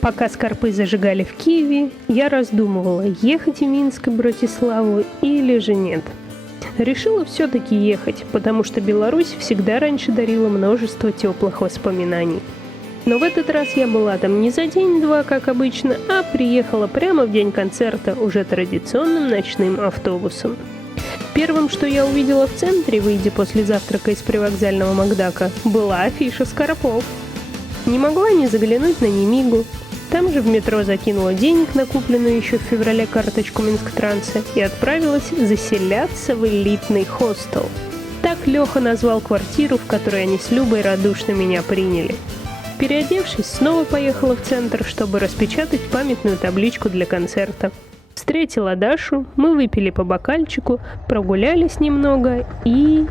Пока скорпы зажигали в Киеве, я раздумывала, ехать в Минск и Братиславу или же нет. Решила все-таки ехать, потому что Беларусь всегда раньше дарила множество теплых воспоминаний. Но в этот раз я была там не за день-два, как обычно, а приехала прямо в день концерта уже традиционным ночным автобусом. Первым, что я увидела в центре, выйдя после завтрака из привокзального Макдака, была афиша скорпов. Не могла не заглянуть на Немигу. Там же в метро закинула денег на купленную еще в феврале карточку Минсктранса и отправилась заселяться в элитный хостел. Так Леха назвал квартиру, в которой они с Любой радушно меня приняли. Переодевшись, снова поехала в центр, чтобы распечатать памятную табличку для концерта. Встретила Дашу, мы выпили по бокальчику, прогулялись немного и...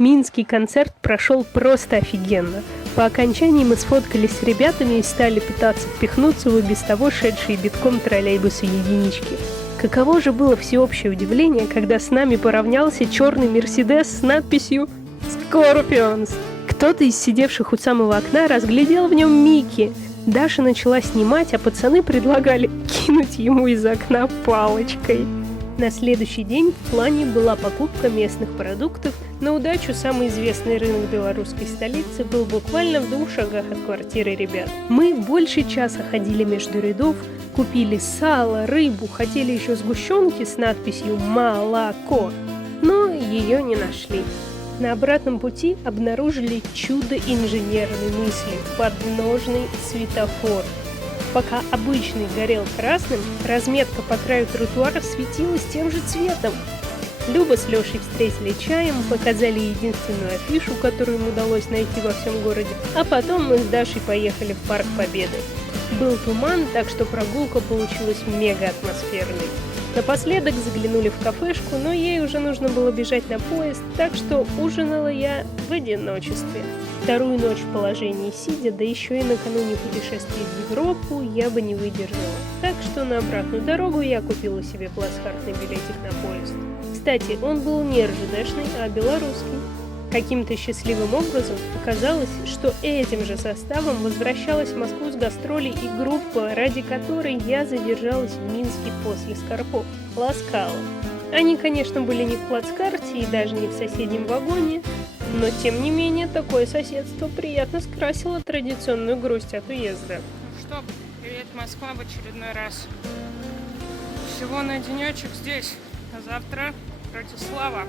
Минский концерт прошел просто офигенно. По окончании мы сфоткались с ребятами и стали пытаться впихнуться в и без того шедшие битком троллейбусы единички. Каково же было всеобщее удивление, когда с нами поравнялся черный Мерседес с надписью «Scorpions». Кто-то из сидевших у самого окна разглядел в нем Микки. Даша начала снимать, а пацаны предлагали кинуть ему из окна палочкой. На следующий день в плане была покупка местных продуктов. На удачу самый известный рынок белорусской столицы был буквально в 2 шагах от квартиры ребят. Мы больше часа ходили между рядов, купили сало, рыбу, хотели еще сгущенки с надписью «Молоко», но ее не нашли. На обратном пути обнаружили чудо инженерной мысли – подножный светофор. Пока обычный горел красным, разметка по краю тротуара светилась тем же цветом. Люба с Лешей встретили чаем, показали единственную афишу, которую им удалось найти во всем городе, а потом мы с Дашей поехали в Парк Победы. Был туман, так что прогулка получилась мега атмосферной. Напоследок заглянули в кафешку, но ей уже нужно было бежать на поезд, так что ужинала я в одиночестве. Вторую ночь в положении сидя, да еще и накануне путешествия в Европу, я бы не выдержала. Так что на обратную дорогу я купила себе плацкартный билетик на поезд. Кстати, он был не РЖДшный, а белорусский. Каким-то счастливым образом оказалось, что этим же составом возвращалась в Москву с гастролей и группа, ради которой я задержалась в Минске после Скорпов – Ласкала. Они, конечно, были не в плацкарте и даже не в соседнем вагоне, но, тем не менее, такое соседство приятно скрасило традиционную грусть от уезда. Ну что, привет, Москва, в очередной раз. Всего на денечек здесь, а завтра Братислава.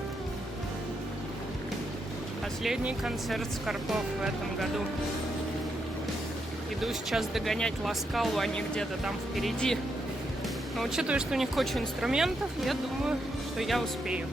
Последний концерт Скорпов в этом году. Иду сейчас догонять Ласкалу, они где-то там впереди. Но учитывая, что у них куча инструментов, я думаю, что я успею.